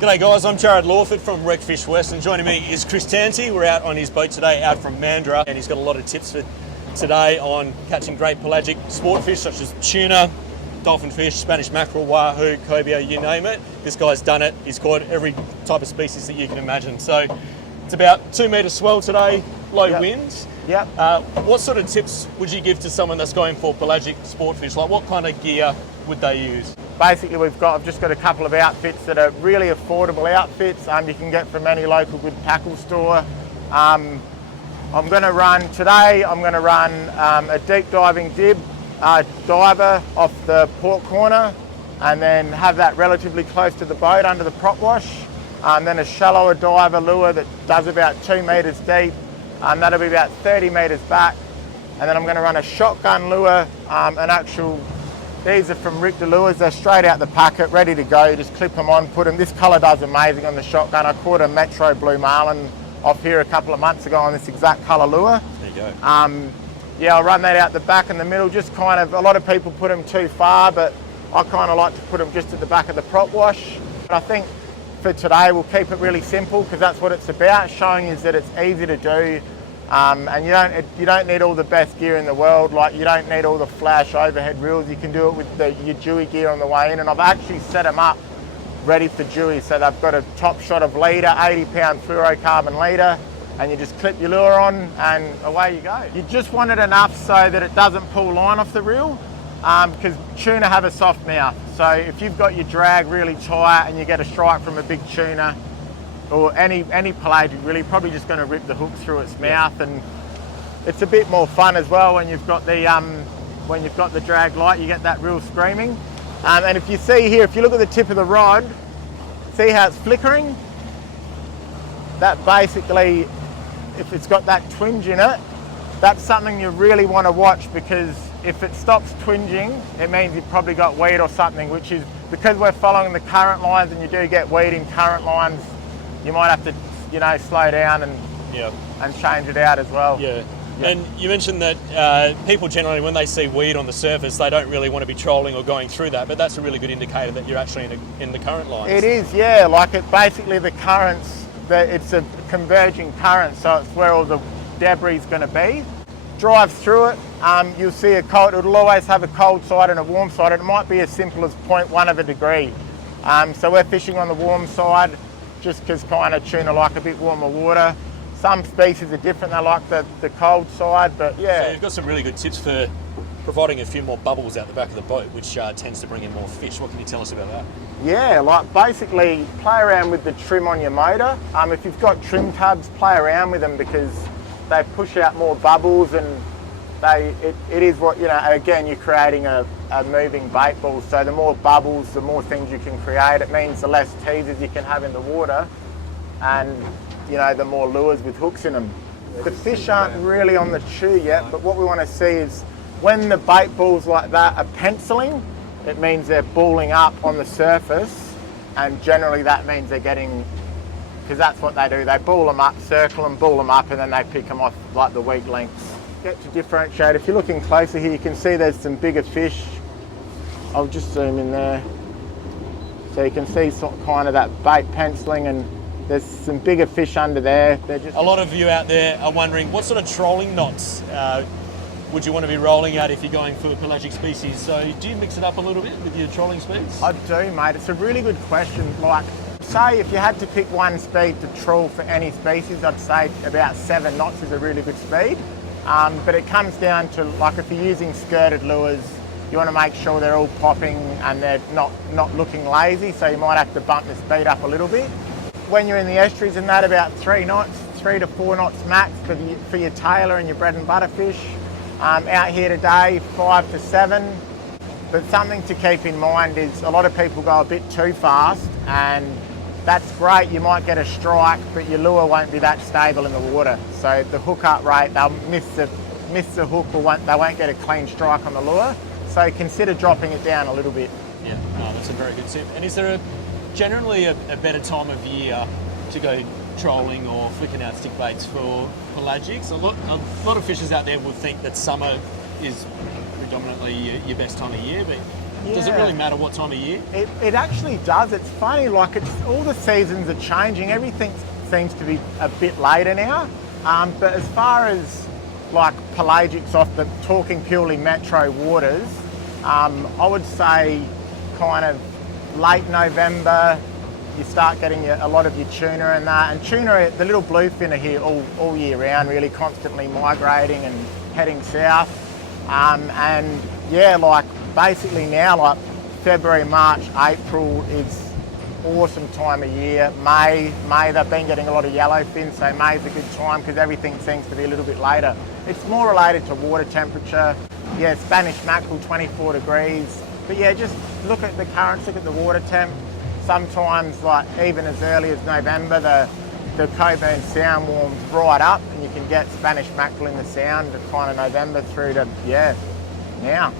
G'day guys, I'm Jared Lawford from Recfishwest and joining me is Chris Tanti. We're out on his boat today, out from Mandurah, and he's got a lot of tips for today on catching great pelagic sport fish such as tuna, dolphin fish, Spanish mackerel, wahoo, cobia, you name it. This guy's done it. He's caught every type of species that you can imagine. So it's about 2 metre swell today, low winds. Yep. What sort of tips would you give to someone that's going for pelagic sport fish? Like what kind of gear would they use? Basically, I've just got a couple of outfits that are really affordable outfits. You can get from any local good tackle store. I'm going to run a deep diving dib diver off the port corner, and then have that relatively close to the boat under the prop wash. Then a shallower diver lure that does about 2 metres deep. That'll be about 30 metres back. And then I'm going to run a shotgun lure, these are from Richter Lures. They're straight out the packet, ready to go. You just clip them on, put them. This colour does amazing on the shotgun. I caught a Metro Blue Marlin off here a couple of months ago on this exact colour lure. There you go. I'll run that out the back and the middle. Just kind of, a lot of people put them too far, but I kind of like to put them just at the back of the prop wash. But I think for today we'll keep it really simple because that's what it's about, showing you that it's easy to do. And you don't need all the best gear in the world. Like, you don't need all the flash overhead reels. You can do it with your Dewey gear on the way in. And I've actually set them up ready for Dewey. So they've got a top shot of leader, 80-pound fluorocarbon leader, and you just clip your lure on and away you go. You just want it enough so that it doesn't pull line off the reel, because tuna have a soft mouth. So if you've got your drag really tight and you get a strike from a big tuna, or any pelagic really, probably just going to rip the hook through its mouth. And it's a bit more fun as well when you've got the drag light. You get that real screaming. And if you see here, if you look at the tip of the rod, see how it's flickering? That basically, if it's got that twinge in it, that's something you really want to watch, because if it stops twinging, it means you've probably got weed or something, which is, because we're following the current lines and you do get weed in current lines, you might have to, slow down and change it out as well. Yeah. And you mentioned that people generally, when they see weed on the surface, they don't really want to be trolling or going through that, but that's a really good indicator that you're actually in the current lines. It is, yeah. Like, it basically, the currents, it's a converging current, so it's where all the debris is going to be. Drive through it, you'll see it'll always have a cold side and a warm side. It might be as simple as 0.1 of a degree. So we're fishing on the warm side, just because kind of tuna like a bit warmer water. Some species are different, they like the cold side, but yeah. So you've got some really good tips for providing a few more bubbles out the back of the boat, which tends to bring in more fish. What can you tell us about that? Yeah, like basically play around with the trim on your motor. If you've got trim tabs, play around with them, because they push out more bubbles, and it is what, again, you're creating a moving bait ball. So the more bubbles, the more things you can create. It means the less teasers you can have in the water, and the more lures with hooks in them. The fish aren't really on the chew yet, but what we want to see is when the bait balls like that are penciling, it means they're balling up on the surface, and generally that means they're getting, because that's what they do, they ball them up, circle them, ball them up, and then they pick them off like the weak links. Get to differentiate. If you're looking closer here, you can see there's some bigger fish. I'll just zoom in there. So you can see kind of that bait penciling, and there's some bigger fish under there. A lot of you out there are wondering, what sort of trolling knots would you want to be rolling at if you're going for pelagic species? So do you mix it up a little bit with your trolling speeds? I do, mate. It's a really good question. Like, say if you had to pick one speed to trawl for any species, I'd say about 7 knots is a really good speed. But it comes down to, like, if you're using skirted lures, you want to make sure they're all popping and they're not looking lazy, so you might have to bump the speed up a little bit. When you're in the estuaries and that, about 3 knots, 3 to 4 knots max for your tailor and your bread and butter fish. Out here today, 5 to 7. But something to keep in mind is a lot of people go a bit too fast, and that's great, you might get a strike, but your lure won't be that stable in the water. So the hook-up rate, they'll miss the hook, or they won't get a clean strike on the lure. So consider dropping it down a little bit. Yeah, no, that's a very good tip. And is there generally a better time of year to go trolling or flicking out stick baits for pelagics? A lot of fishers out there will think that summer is predominantly your best time of year, but Does it Yeah. really matter what time of year? It actually does. It's funny, like all the seasons are changing. Everything seems to be a bit later now. But as far as like pelagics off the talking purely metro waters, I would say kind of late November, you start getting a lot of your tuna and that. And tuna, the little bluefin are here all year round, really constantly migrating and heading south. And yeah, like basically now, like February, March, April is awesome time of year. May, they've been getting a lot of yellowfin, so May's a good time because everything seems to be a little bit later. It's more related to water temperature. Yeah, Spanish mackerel, 24 degrees. But yeah, just look at the currents, look at the water temp. Sometimes, like even as early as November, the Coburn Sound warms right up and you can get Spanish mackerel in the Sound at kind of November through to, yeah, now.